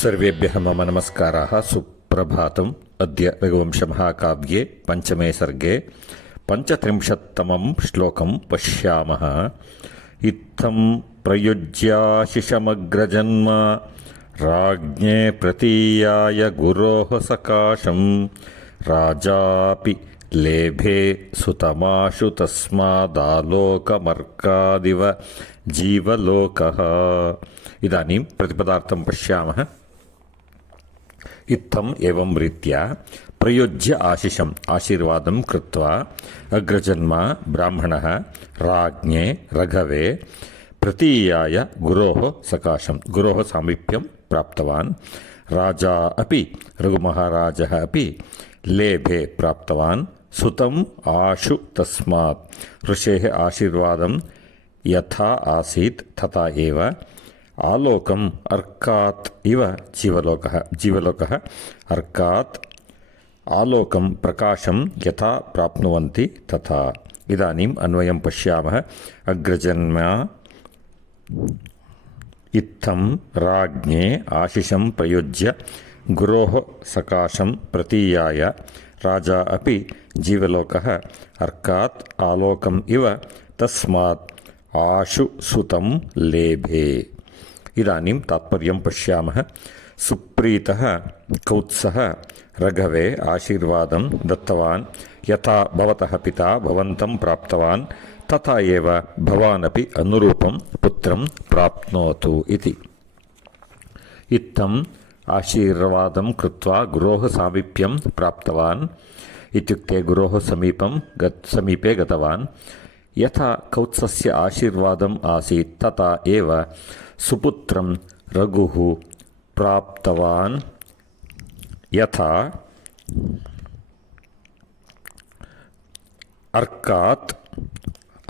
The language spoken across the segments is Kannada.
सर्वेभ्यः मम नमस्काराः सुप्रभातम् अद्य रघुवंशमहाकाव्ये पञ्चमे सर्गे पञ्चत्रिंशत्तमं श्लोकं पश्यामः इत्थं प्रयुज्याशिषमग्रजन्म राज्ञे प्रतीयाय गुरोः सकाशं राजापि लेभे सुतमाशु तस्मादालोकमर्कादिव जीवलोकः इदानीं प्रतिपदार्थं पश्यामः इत्थम् एवं रीत्या प्रयुज्य आशिषम्, आशीर्वादं कृत्वा अग्रजन्मा ब्राह्मणः राज्ञे रघवे प्रतीयाय गुरोः सकाशं गुरोः सामीप्यं प्राप्तवान्। राजा अपि, रघुमहाराजः अपि लेभे प्राप्तवान्। सुतम् आशु तस्मात्। ऋषेः आशीर्वादं यथा आसीत्, तथा एव ఆలోకం అర్కాత్ ఇవ జీవలోక జీవలోక అర్కాత్ ఆలోకం ప్రకాశం యథా ప్రాప్నువంతి తథా. ఇదానీం అన్వయం పశ్యామः అగ్రజన్మ ఇత్థం రాజ్ఞే ఆశిషం ప్రయుజ్య గురో సకాశం ప్రతీయాయ. రాజా అపి జీవలోక అర్కాత్ ఆలోకం ఇవ తస్మాత్ ఆశు సుతం లేభే. ఇదానీం తాత్పర్యం పశ్యామः సుప్రీత కౌత్స రఘవే ఆశీర్వాదం దత్తవాన్ యథా భవతः భవంతం ప్రాప్తవాన్ తథా ఏవ భవానపి అనురూపం పుత్రం ప్రాప్నోతు ఇది ఇత్తం ఆశీర్వాదం కృత్వా గురోహ సామీప్యం ప్రాప్తవాన్ ఇత్యుక్తే గురోహ సమీపం గత్ సమీపే గతవాన్ యథా కౌత్సస్య ఆశీర్వాదం ఆసీత్ తథా सुपुत्रं रघुः प्राप्तवान्। यथा अर्कात्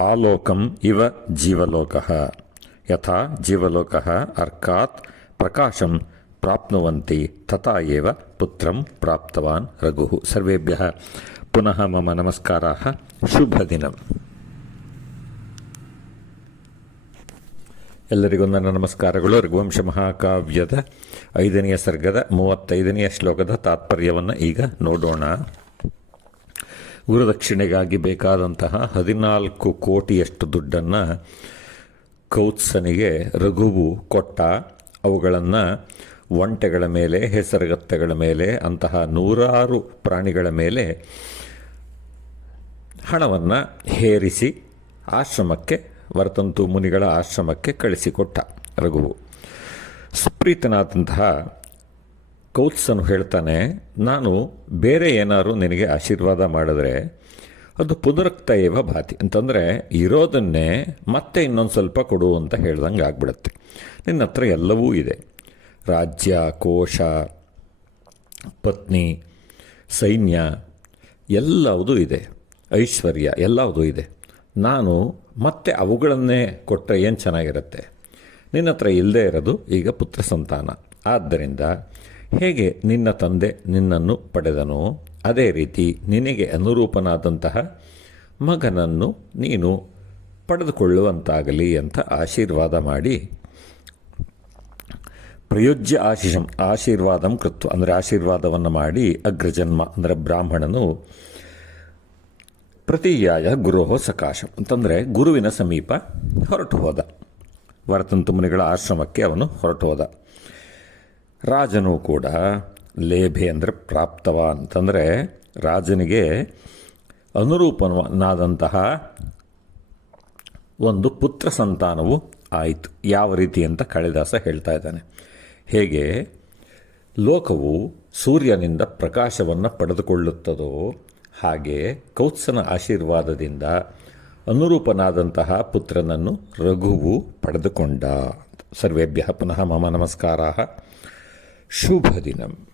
आलोकम् इव जीवलोकः। यथा जीवलोकः अर्कात् प्रकाशं प्राप्नुवन्ति, तथा एव पुत्रं प्राप्तवान् रघुः। सर्वेभ्यः पुनः मम नमस्काराः। शुभदिनम्। ಎಲ್ಲರಿಗೂ ನನ್ನ ನಮಸ್ಕಾರಗಳು. ರಘುವಂಶ ಮಹಾಕಾವ್ಯದ ಐದನೆಯ ಸರ್ಗದ ಮೂವತ್ತೈದನೆಯ ಶ್ಲೋಕದ ತಾತ್ಪರ್ಯವನ್ನು ಈಗ ನೋಡೋಣ. ಗುರುದಕ್ಷಿಣೆಗಾಗಿ ಬೇಕಾದಂತಹ ಹದಿನಾಲ್ಕು ಕೋಟಿಯಷ್ಟು ದುಡ್ಡನ್ನು ಕೌತ್ಸನಿಗೆ ರಘುವು ಕೊಟ್ಟ. ಅವುಗಳನ್ನು ಒಂಟೆಗಳ ಮೇಲೆ, ಹೆಸರುಗತ್ತೆಗಳ ಮೇಲೆ, ಅಂತಹ ನೂರಾರು ಪ್ರಾಣಿಗಳ ಮೇಲೆ ಹಣವನ್ನು ಹೇರಿಸಿ ಆಶ್ರಮಕ್ಕೆ ವರತಂತು ಮುನಿಗಳ ಆಶ್ರಮಕ್ಕೆ ಕಳಿಸಿಕೊಟ್ಟ ರಘುವು. ಸುಪ್ರೀತನಾದಂತಹ ಕೌತ್ಸನು ಹೇಳ್ತಾನೆ, ನಾನು ಬೇರೆ ಏನಾದರೂ ನಿನಗೆ ಆಶೀರ್ವಾದ ಮಾಡಿದ್ರೆ ಅದು ಪುನರುಕ್ತ ಏವ ಭಾತಿ. ಅಂತಂದರೆ, ಇರೋದನ್ನೇ ಮತ್ತೆ ಇನ್ನೊಂದು ಸ್ವಲ್ಪ ಕೊಡು ಅಂತ ಹೇಳ್ದಂಗೆ ಆಗ್ಬಿಡುತ್ತೆ. ನಿನ್ನ ಹತ್ರ ಎಲ್ಲವೂ ಇದೆ. ರಾಜ್ಯ, ಕೋಶ, ಪತ್ನಿ, ಸೈನ್ಯ ಎಲ್ಲವುದೂ ಇದೆ. ಐಶ್ವರ್ಯ ಎಲ್ಲವುದೂ ಇದೆ. ನಾನು ಮತ್ತೆ ಅವುಗಳನ್ನೇ ಕೊಟ್ಟರೆ ಏನು ಚೆನ್ನಾಗಿರುತ್ತೆ? ನಿನ್ನ ಹತ್ರ ಇಲ್ಲದೆ ಇರೋದು ಈಗ ಪುತ್ರ ಸಂತಾನ. ಆದ್ದರಿಂದ ಹೇಗೆ ನಿನ್ನ ತಂದೆ ನಿನ್ನನ್ನು ಪಡೆದನೋ, ಅದೇ ರೀತಿ ನಿನಗೆ ಅನುರೂಪನಾದಂತಹ ಮಗನನ್ನು ನೀನು ಪಡೆದುಕೊಳ್ಳುವಂತಾಗಲಿ ಅಂತ ಆಶೀರ್ವಾದ ಮಾಡಿ, ಪ್ರಯೋಜ್ಯ ಆಶಿಷಂ ಆಶೀರ್ವಾದಂ ಕೃತ್ವ ಅಂದರೆ ಆಶೀರ್ವಾದವನ್ನು ಮಾಡಿ ಅಗ್ರಜನ್ಮ, ಅಂದರೆ ಬ್ರಾಹ್ಮಣನು ಪ್ರತಿಯಾಯ ಗುರೋಹ ಸಕಾಶ ಅಂತಂದರೆ ಗುರುವಿನ ಸಮೀಪ ಹೊರಟು ಹೋದ. ವರತಂತು ಮುನಿಗಳ ಆಶ್ರಮಕ್ಕೆ ಅವನು ಹೊರಟು ಹೋದ. ರಾಜನು ಕೂಡ ಲೇಭೆ ಅಂದರೆ ಪ್ರಾಪ್ತವ ಅಂತಂದರೆ ರಾಜನಿಗೆ ಅನುರೂಪನಾದಂತಹ ಒಂದು ಪುತ್ರ ಸಂತಾನವು ಆಯಿತು. ಯಾವ ರೀತಿ ಅಂತ ಕಾಳಿದಾಸ ಹೇಳ್ತಾ ಇದ್ದಾನೆ. ಹೇಗೆ? ಲೋಕವು ಸೂರ್ಯನಿಂದ ಪ್ರಕಾಶವನ್ನು ಪಡೆದುಕೊಳ್ಳುತ್ತದೋ ಹಾಗೆ ಕೌತ್ಸನ ಆಶೀರ್ವಾದದಿಂದ ಅನುರೂಪನಾದಂತಹ ಪುತ್ರನನ್ನು ರಘುವು ಪಡೆದುಕೊಂಡ. ಸರ್ವೇಭ್ಯ ಪುನಃ ಮಮ ನಮಸ್ಕಾರ ಶುಭ ದಿನಂ.